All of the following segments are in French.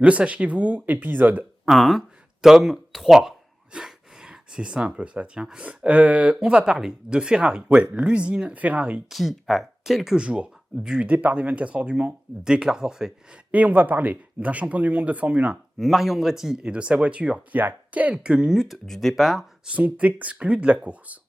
Le sachiez-vous, épisode 1, tome 3. C'est simple ça, tiens. On va parler de Ferrari. Ouais, l'usine Ferrari qui, à quelques jours du départ des 24 heures du Mans, déclare forfait. Et on va parler d'un champion du monde de Formule 1, Mario Andretti, et de sa voiture qui, à quelques minutes du départ, sont exclus de la course.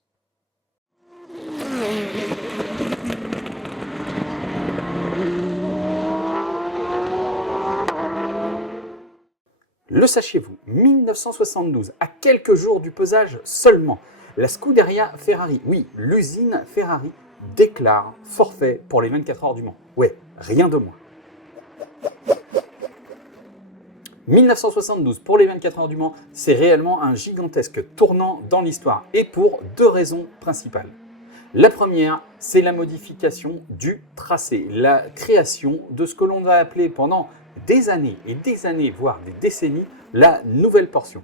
Le sachiez-vous, 1972, à quelques jours du pesage seulement, la Scuderia Ferrari, oui, l'usine Ferrari, déclare forfait pour les 24 heures du Mans. Ouais, rien de moins. 1972, pour les 24 heures du Mans, c'est réellement un gigantesque tournant dans l'histoire, et pour deux raisons principales. La première, c'est la modification du tracé, la création de ce que l'on va appeler pendant des années et des années, voire des décennies, la nouvelle portion.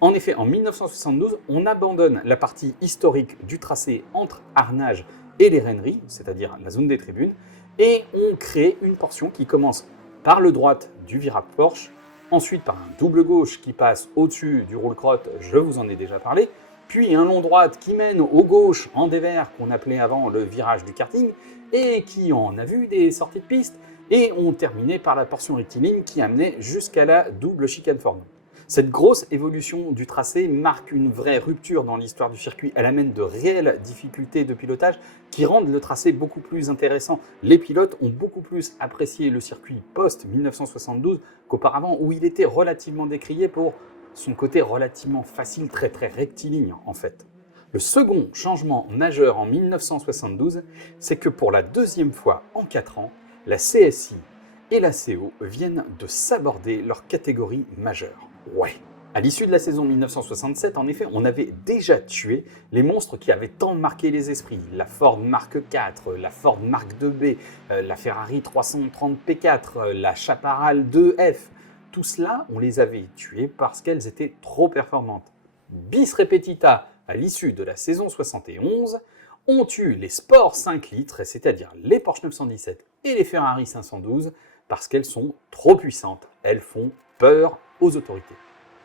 En effet, en 1972, on abandonne la partie historique du tracé entre Arnage et les Renneries, c'est-à-dire la zone des tribunes, et on crée une portion qui commence par le droite du virage Porsche, ensuite par un double gauche qui passe au-dessus du roule-crotte, je vous en ai déjà parlé, puis un long droite qui mène au gauche en dévers qu'on appelait avant le virage du karting et qui en a vu des sorties de piste, et on terminait par la portion rectiligne qui amenait jusqu'à la double chicane Ford. Cette grosse évolution du tracé marque une vraie rupture dans l'histoire du circuit. Elle amène de réelles difficultés de pilotage qui rendent le tracé beaucoup plus intéressant. Les pilotes ont beaucoup plus apprécié le circuit post-1972 qu'auparavant, où il était relativement décrié pour son côté relativement facile, très rectiligne en fait. Le second changement majeur en 1972, c'est que pour la deuxième fois en 4 ans, la CSI et la CO viennent de s'aborder leur catégorie majeure. Ouais. À l'issue de la saison 1967, en effet, on avait déjà tué les monstres qui avaient tant marqué les esprits. La Ford Mark IV, la Ford Mark IIB, la Ferrari 330 P4, la Chaparral 2F. Tout cela, on les avait tués parce qu'elles étaient trop performantes. Bis repetita, à l'issue de la saison 71, on tue les Sport 5 litres, c'est-à-dire les Porsche 917 et les Ferrari 512, parce qu'elles sont trop puissantes. Elles font peur aux autorités.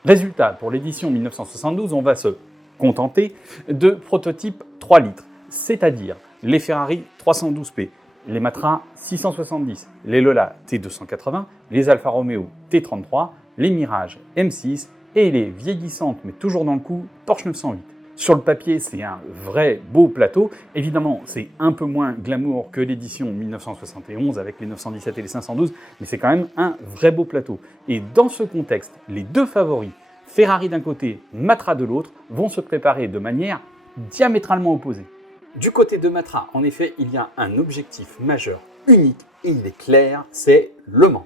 Résultat, pour l'édition 1972, on va se contenter de prototypes 3 litres, c'est-à-dire les Ferrari 312P, les Matra 670, les Lola T280, les Alfa Romeo T33, les Mirage M6 et les vieillissantes mais toujours dans le coup Porsche 908. Sur le papier, c'est un vrai beau plateau. Évidemment, c'est un peu moins glamour que l'édition 1971 avec les 917 et les 512, mais c'est quand même un vrai beau plateau. Et dans ce contexte, les deux favoris, Ferrari d'un côté, Matra de l'autre, vont se préparer de manière diamétralement opposée. Du côté de Matra, en effet, il y a un objectif majeur, unique, et il est clair, c'est Le Mans.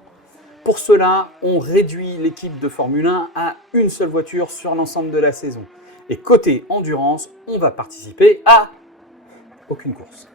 Pour cela, on réduit l'équipe de Formule 1 à une seule voiture sur l'ensemble de la saison. Et côté endurance, on va participer à aucune course.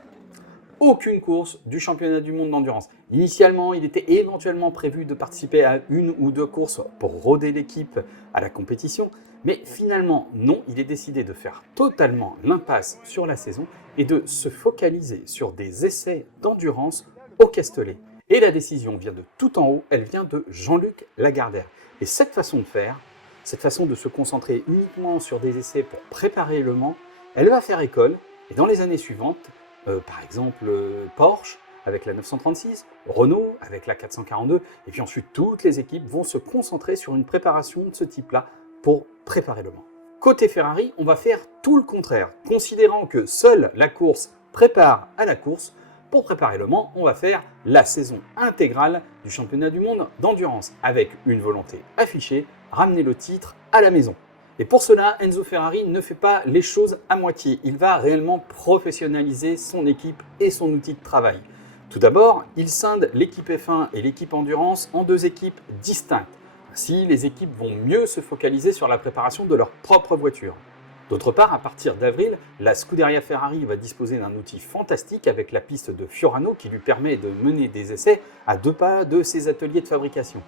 Aucune course du championnat du monde d'endurance. Initialement, il était éventuellement prévu de participer à une ou deux courses pour roder l'équipe à la compétition. Mais finalement, non, il est décidé de faire totalement l'impasse sur la saison et de se focaliser sur des essais d'endurance au Castellet. Et la décision vient de tout en haut, elle vient de Jean-Luc Lagardère. Et cette façon de faire, cette façon de se concentrer uniquement sur des essais pour préparer Le Mans, elle va faire école. Et dans les années suivantes, par exemple Porsche avec la 936, Renault avec la 442, et puis ensuite toutes les équipes vont se concentrer sur une préparation de ce type-là pour préparer Le Mans. Côté Ferrari, on va faire tout le contraire. Considérant que seule la course prépare à la course, pour préparer Le Mans, on va faire la saison intégrale du championnat du monde d'endurance, avec une volonté affichée, ramener le titre à la maison. Et pour cela, Enzo Ferrari ne fait pas les choses à moitié. Il va réellement professionnaliser son équipe et son outil de travail. Tout d'abord, il scinde l'équipe F1 et l'équipe Endurance en deux équipes distinctes. Ainsi, les équipes vont mieux se focaliser sur la préparation de leur propre voiture. D'autre part, à partir d'avril, la Scuderia Ferrari va disposer d'un outil fantastique avec la piste de Fiorano qui lui permet de mener des essais à 2 pas de ses ateliers de fabrication.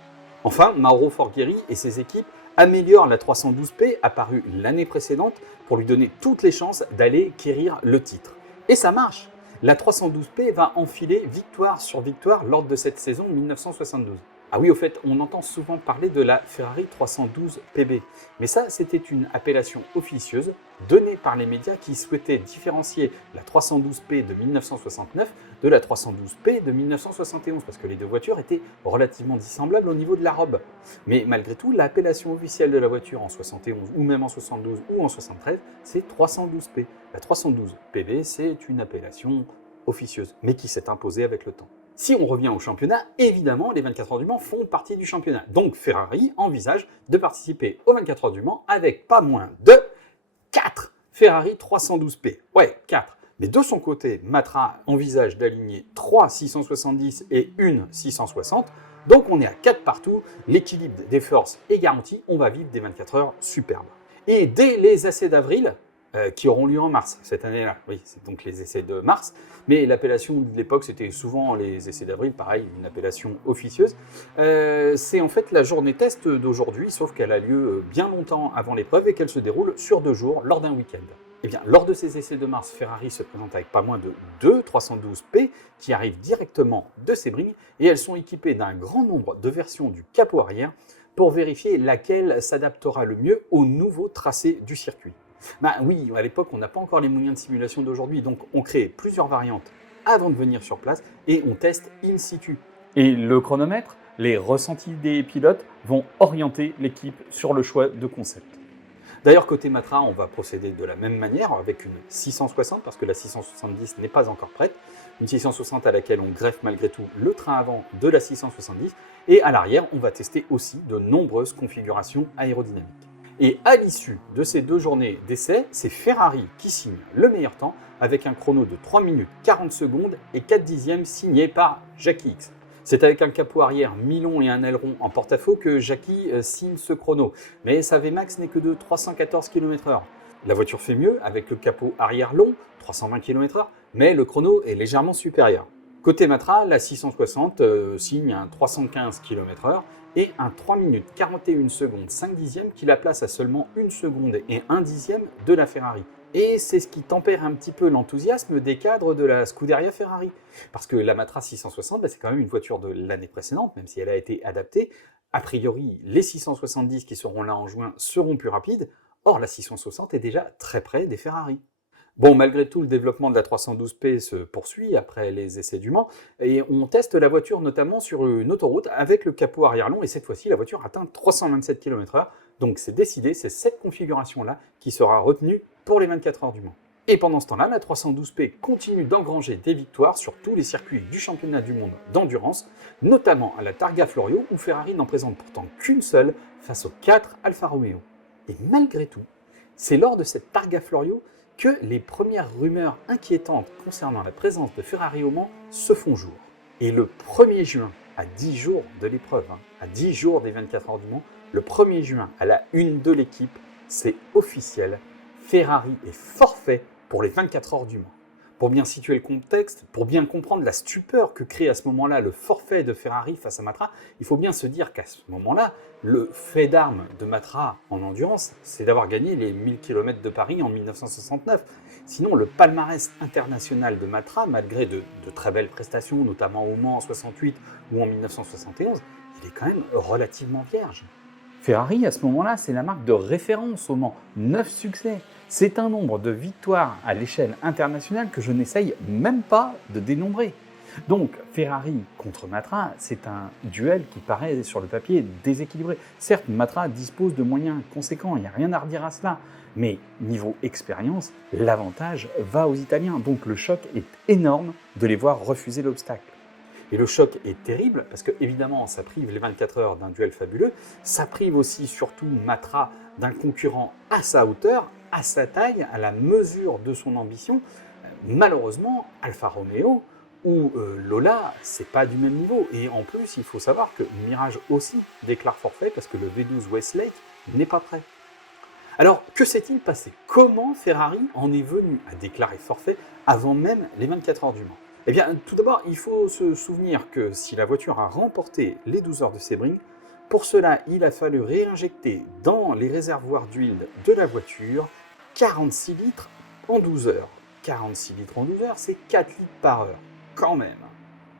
Enfin, Mauro Forghieri et ses équipes améliorent la 312P apparue l'année précédente pour lui donner toutes les chances d'aller quérir le titre. Et ça marche! La 312P va enfiler victoire sur victoire lors de cette saison 1972. Ah oui, au fait, on entend souvent parler de la Ferrari 312 PB, mais ça, c'était une appellation officieuse donnée par les médias qui souhaitaient différencier la 312P de 1969 de la 312P de 1971, parce que les deux voitures étaient relativement dissemblables au niveau de la robe. Mais malgré tout, l'appellation officielle de la voiture en 71 ou même en 72 ou en 73, c'est 312P. La 312 PB, c'est une appellation officieuse, mais qui s'est imposée avec le temps. Si on revient au championnat, évidemment, les 24 heures du Mans font partie du championnat. Donc Ferrari envisage de participer aux 24 heures du Mans avec pas moins de 4 Ferrari 312P. Ouais, 4. Mais de son côté, Matra envisage d'aligner 3 670 et une 660. Donc on est à 4 partout, l'équilibre des forces est garanti, on va vivre des 24 heures superbes. Et dès les essais d'avril, qui auront lieu en mars cette année-là. Oui, c'est donc les essais de mars, mais l'appellation de l'époque, c'était souvent les essais d'avril, pareil, une appellation officieuse. C'est en fait la journée test d'aujourd'hui, sauf qu'elle a lieu bien longtemps avant l'épreuve et qu'elle se déroule sur 2 jours lors d'un week-end. Eh bien, lors de ces essais de mars, Ferrari se présente avec pas moins de 2 312P qui arrivent directement de Sebring et elles sont équipées d'un grand nombre de versions du capot arrière pour vérifier laquelle s'adaptera le mieux au nouveau tracé du circuit. Ben oui, à l'époque, on n'a pas encore les moyens de simulation d'aujourd'hui, donc on crée plusieurs variantes avant de venir sur place et on teste in situ. Et le chronomètre, les ressentis des pilotes vont orienter l'équipe sur le choix de concept. D'ailleurs, côté Matra, on va procéder de la même manière avec une 660 parce que la 670 n'est pas encore prête. Une 660 à laquelle on greffe malgré tout le train avant de la 670 et à l'arrière, on va tester aussi de nombreuses configurations aérodynamiques. Et à l'issue de ces 2 journées d'essai, c'est Ferrari qui signe le meilleur temps avec un chrono de 3 minutes 40 secondes et 4 dixièmes signé par Jackie X. C'est avec un capot arrière mi-long et un aileron en porte-à-faux que Jackie signe ce chrono. Mais sa Vmax n'est que de 314 km/h. La voiture fait mieux avec le capot arrière long, 320 km/h, mais le chrono est légèrement supérieur. Côté Matra, la 660 signe un 315 km/h et un 3 minutes 41 secondes 5 dixièmes qui la place à seulement 1 seconde et 1 dixième de la Ferrari. Et c'est ce qui tempère un petit peu l'enthousiasme des cadres de la Scuderia Ferrari. Parce que la Matra 660, c'est quand même une voiture de l'année précédente, même si elle a été adaptée. A priori, les 670 qui seront là en juin seront plus rapides. Or, la 660 est déjà très près des Ferrari. Bon, malgré tout, le développement de la 312P se poursuit après les essais du Mans et on teste la voiture notamment sur une autoroute avec le capot arrière long et cette fois-ci, la voiture atteint 327 km/h. Donc c'est décidé, c'est cette configuration-là qui sera retenue pour les 24 heures du Mans. Et pendant ce temps-là, la 312P continue d'engranger des victoires sur tous les circuits du championnat du monde d'endurance, notamment à la Targa Florio où Ferrari n'en présente pourtant qu'une seule face aux 4 Alfa Romeo. Et malgré tout, c'est lors de cette Targa Florio que les premières rumeurs inquiétantes concernant la présence de Ferrari au Mans se font jour. Et le 1er juin, à 10 jours de l'épreuve, à 10 jours des 24 heures du Mans, le 1er juin, à la une de l'équipe, c'est officiel, Ferrari est forfait pour les 24 heures du Mans. Pour bien situer le contexte, pour bien comprendre la stupeur que crée à ce moment-là le forfait de Ferrari face à Matra, il faut bien se dire qu'à ce moment-là, le fait d'armes de Matra en endurance, c'est d'avoir gagné les 1000 km de Paris en 1969. Sinon, le palmarès international de Matra, malgré de très belles prestations, notamment au Mans en 68 ou en 1971, il est quand même relativement vierge. Ferrari, à ce moment-là, c'est la marque de référence au Mans. 9 succès. C'est un nombre de victoires à l'échelle internationale que je n'essaye même pas de dénombrer. Donc, Ferrari contre Matra, c'est un duel qui paraît sur le papier déséquilibré. Certes, Matra dispose de moyens conséquents, il n'y a rien à redire à cela. Mais niveau expérience, l'avantage va aux Italiens. Donc le choc est énorme de les voir refuser l'obstacle. Et le choc est terrible parce que, évidemment, ça prive les 24 heures d'un duel fabuleux. Ça prive aussi, surtout, Matra d'un concurrent à sa hauteur, à sa taille, à la mesure de son ambition. Malheureusement, Alfa Romeo ou Lola, c'est pas du même niveau. Et en plus, il faut savoir que Mirage aussi déclare forfait parce que le V12 Westlake n'est pas prêt. Alors, que s'est-il passé? Comment Ferrari en est venu à déclarer forfait avant même les 24 heures du Mans? Eh bien, tout d'abord, il faut se souvenir que si la voiture a remporté les 12 heures de Sebring, pour cela, il a fallu réinjecter dans les réservoirs d'huile de la voiture 46 litres en 12 heures. 46 litres en 12 heures, c'est 4 litres par heure, quand même.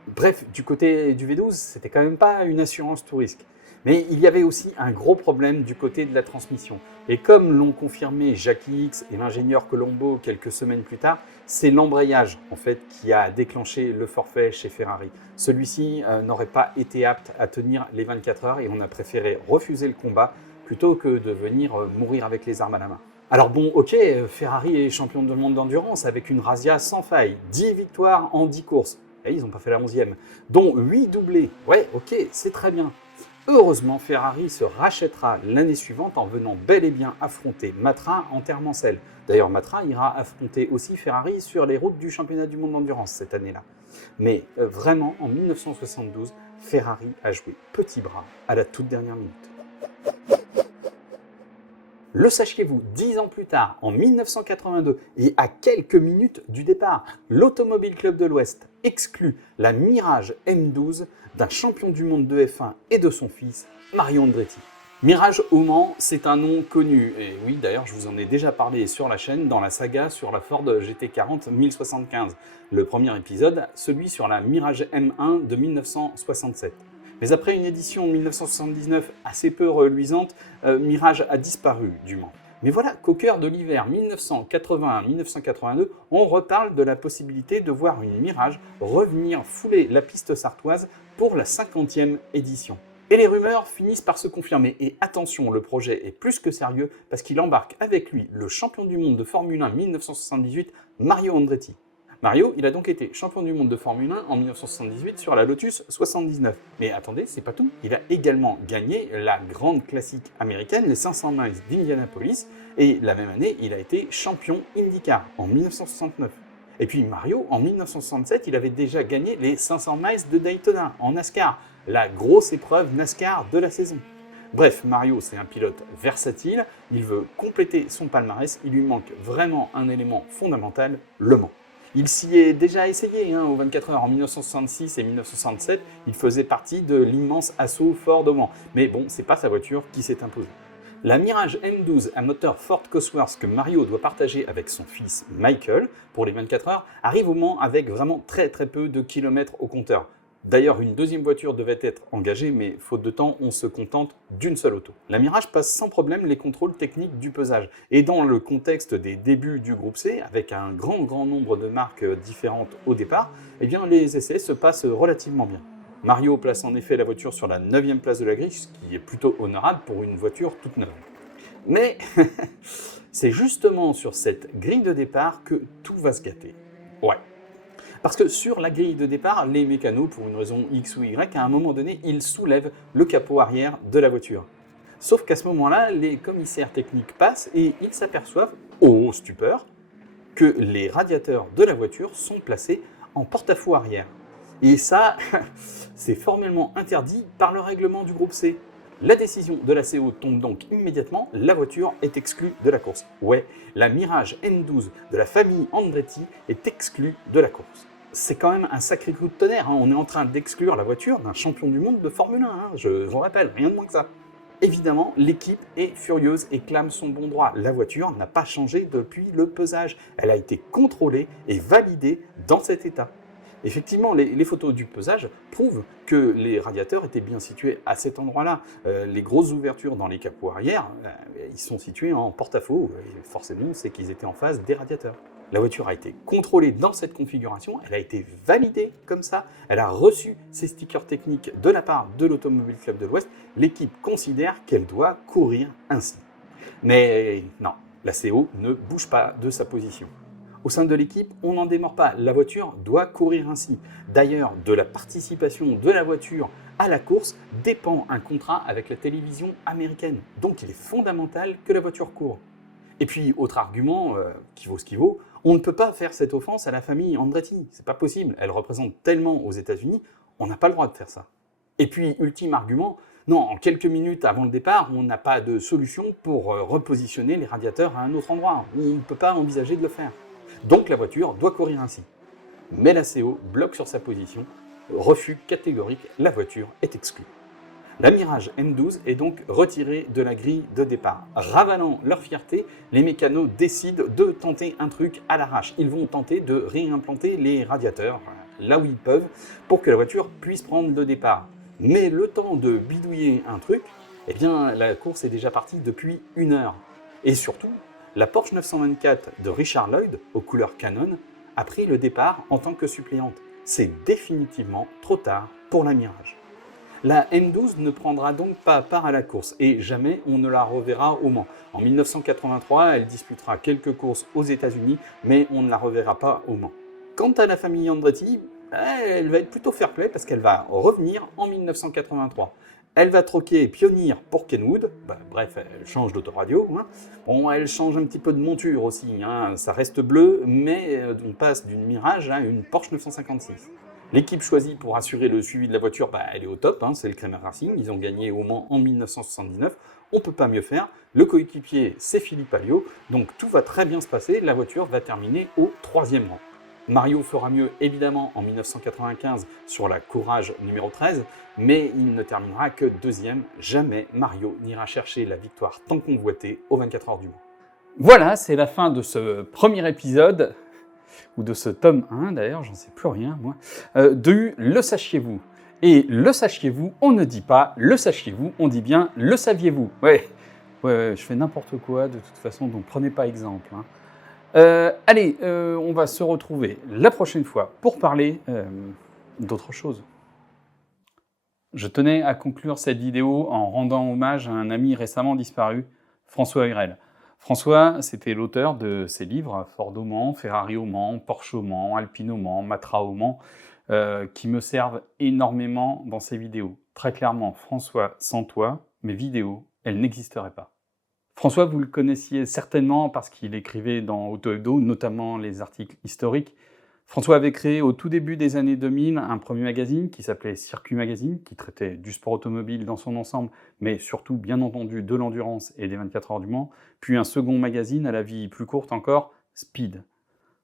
Bref, du côté du V12, c'était quand même pas une assurance tout risque. Mais il y avait aussi un gros problème du côté de la transmission. Et comme l'ont confirmé Jackie X et l'ingénieur Colombo quelques semaines plus tard, c'est l'embrayage en fait qui a déclenché le forfait chez Ferrari. Celui-ci n'aurait pas été apte à tenir les 24 heures et on a préféré refuser le combat plutôt que de venir mourir avec les armes à la main. Alors bon, ok, Ferrari est champion du monde d'endurance avec une razzia sans faille, 10 victoires en 10 courses. Et ils n'ont pas fait la 11e, dont 8 doublés. Ouais, ok, c'est très bien. Heureusement, Ferrari se rachètera l'année suivante en venant bel et bien affronter Matra en terre mancelle. D'ailleurs, Matra ira affronter aussi Ferrari sur les routes du championnat du monde d'endurance cette année-là. Mais vraiment, en 1972, Ferrari a joué petit bras à la toute dernière minute. Le sachiez-vous, 10 ans plus tard, en 1982, et à quelques minutes du départ, l'Automobile Club de l'Ouest exclut la Mirage M12 d'un champion du monde de F1 et de son fils, Mario Andretti. Mirage au Mans, c'est un nom connu, et oui d'ailleurs je vous en ai déjà parlé sur la chaîne dans la saga sur la Ford GT40 1075, le premier épisode, celui sur la Mirage M1 de 1967. Mais après une édition en 1979 assez peu reluisante, Mirage a disparu du Mans. Mais voilà qu'au cœur de l'hiver 1981-1982, on reparle de la possibilité de voir une Mirage revenir fouler la piste sartoise pour la 50e édition. Et les rumeurs finissent par se confirmer. Et attention, le projet est plus que sérieux parce qu'il embarque avec lui le champion du monde de Formule 1 1978, Mario Andretti. Mario, il a donc été champion du monde de Formule 1 en 1978 sur la Lotus 79. Mais attendez, c'est pas tout. Il a également gagné la grande classique américaine, les 500 miles d'Indianapolis, et la même année, il a été champion IndyCar en 1969. Et puis Mario, en 1967, il avait déjà gagné les 500 miles de Daytona en NASCAR, la grosse épreuve NASCAR de la saison. Bref, Mario, c'est un pilote versatile, il veut compléter son palmarès, il lui manque vraiment un élément fondamental, Le Mans. Il s'y est déjà essayé aux 24 heures en 1966 et 1967. Il faisait partie de l'immense assaut Ford au Mans. Mais bon, c'est pas sa voiture qui s'est imposée. La Mirage M12 à moteur Ford Cosworth que Mario doit partager avec son fils Michael pour les 24 heures arrive au Mans avec vraiment très peu de kilomètres au compteur. D'ailleurs, une deuxième voiture devait être engagée, mais faute de temps, on se contente d'une seule auto. La Mirage passe sans problème les contrôles techniques du pesage. Et dans le contexte des débuts du groupe C, avec un grand nombre de marques différentes au départ, eh bien, les essais se passent relativement bien. Mario place en effet la voiture sur la 9e place de la grille, ce qui est plutôt honorable pour une voiture toute neuve. Mais c'est justement sur cette grille de départ que tout va se gâter. Ouais. Parce que sur la grille de départ, les mécanos, pour une raison X ou Y, à un moment donné, ils soulèvent le capot arrière de la voiture. Sauf qu'à ce moment-là, les commissaires techniques passent et ils s'aperçoivent, oh stupeur, que les radiateurs de la voiture sont placés en porte-à-faux arrière. Et ça, c'est formellement interdit par le règlement du groupe C. La décision de la CO tombe donc immédiatement, la voiture est exclue de la course. Ouais, la Mirage M12 de la famille Andretti est exclue de la course. C'est quand même un sacré coup de tonnerre, on est en train d'exclure la voiture d'un champion du monde de Formule 1, je vous rappelle, rien de moins que ça. Évidemment, l'équipe est furieuse et clame son bon droit. La voiture n'a pas changé depuis le pesage, elle a été contrôlée et validée dans cet état. Effectivement, les photos du pesage prouvent que les radiateurs étaient bien situés à cet endroit-là. Les grosses ouvertures dans les capots arrière, ils sont situés en porte-à-faux. Et forcément, c'est qu'ils étaient en face des radiateurs. La voiture a été contrôlée dans cette configuration, elle a été validée comme ça, elle a reçu ses stickers techniques de la part de l'Automobile Club de l'Ouest. L'équipe considère qu'elle doit courir ainsi. Mais non, la CO ne bouge pas de sa position. Au sein de l'équipe, on n'en démord pas, la voiture doit courir ainsi. D'ailleurs, de la participation de la voiture à la course dépend un contrat avec la télévision américaine. Donc il est fondamental que la voiture court. Et puis, autre argument, qui vaut ce qui vaut, on ne peut pas faire cette offense à la famille Andretti. C'est pas possible, elle représente tellement aux États-Unis, on n'a pas le droit de faire ça. Et puis, ultime argument, non, en quelques minutes avant le départ, on n'a pas de solution pour repositionner les radiateurs à un autre endroit. On ne peut pas envisager de le faire. Donc la voiture doit courir ainsi. Mais la CO bloque sur sa position, refus catégorique, la voiture est exclue. La Mirage M12 est donc retirée de la grille de départ. Ravalant leur fierté, les mécanos décident de tenter un truc à l'arrache. Ils vont tenter de réimplanter les radiateurs là où ils peuvent pour que la voiture puisse prendre le départ. Mais le temps de bidouiller un truc, eh bien la course est déjà partie depuis 1 heure. Et surtout, la Porsche 924 de Richard Lloyd, aux couleurs Canon, a pris le départ en tant que suppléante. C'est définitivement trop tard pour la Mirage. La M12 ne prendra donc pas part à la course et jamais on ne la reverra au Mans. En 1983, elle disputera quelques courses aux États-Unis, mais on ne la reverra pas au Mans. Quant à la famille Andretti, elle va être plutôt fair-play parce qu'elle va revenir en 1983. Elle va troquer Pioneer pour Kenwood, bref, elle change d'autoradio. Bon, elle change un petit peu de monture aussi, ça reste bleu, mais on passe d'une Mirage à une Porsche 956. L'équipe choisie pour assurer le suivi de la voiture, elle est au top, c'est le Kremer Racing, ils ont gagné au Mans en 1979, on ne peut pas mieux faire. Le coéquipier, c'est Philippe Alliot, donc tout va très bien se passer, la voiture va terminer au 3e rang. Mario fera mieux évidemment en 1995 sur la Courage numéro 13, mais il ne terminera que 2e. Jamais Mario n'ira chercher la victoire tant convoitée aux 24 heures du Mans. Voilà, c'est la fin de ce premier épisode, ou de ce tome 1 d'ailleurs, j'en sais plus rien moi, de Le sachiez-vous. Et le sachiez-vous, on ne dit pas le sachiez-vous, on dit bien le saviez-vous. Ouais, je fais n'importe quoi de toute façon, donc prenez pas exemple. Allez, on va se retrouver la prochaine fois pour parler d'autre chose. Je tenais à conclure cette vidéo en rendant hommage à un ami récemment disparu, François Hurel. François, c'était l'auteur de ces livres, Ford au Mans, Ferrari au Mans, Porsche au Mans, Alpine au Mans, Matra au Mans, qui me servent énormément dans ces vidéos. Très clairement, François, sans toi, mes vidéos, elles n'existeraient pas. François, vous le connaissiez certainement parce qu'il écrivait dans Auto Hebdo, notamment les articles historiques. François avait créé au tout début des années 2000 un premier magazine qui s'appelait Circuit Magazine, qui traitait du sport automobile dans son ensemble, mais surtout, bien entendu, de l'endurance et des 24 heures du Mans, puis un second magazine à la vie plus courte encore, Speed.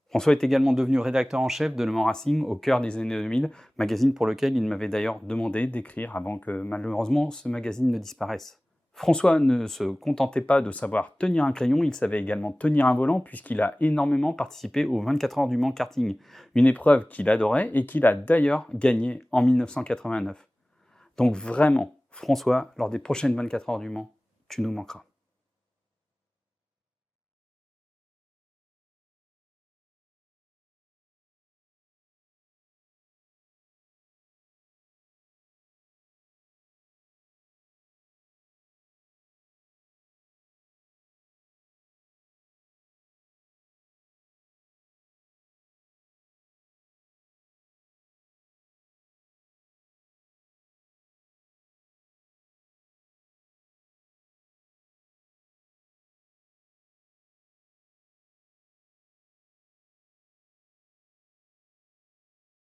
François est également devenu rédacteur en chef de Le Mans Racing au cœur des années 2000, magazine pour lequel il m'avait d'ailleurs demandé d'écrire avant que malheureusement ce magazine ne disparaisse. François ne se contentait pas de savoir tenir un crayon, il savait également tenir un volant puisqu'il a énormément participé aux 24 heures du Mans karting, une épreuve qu'il adorait et qu'il a d'ailleurs gagnée en 1989. Donc vraiment, François, lors des prochaines 24 heures du Mans, tu nous manqueras.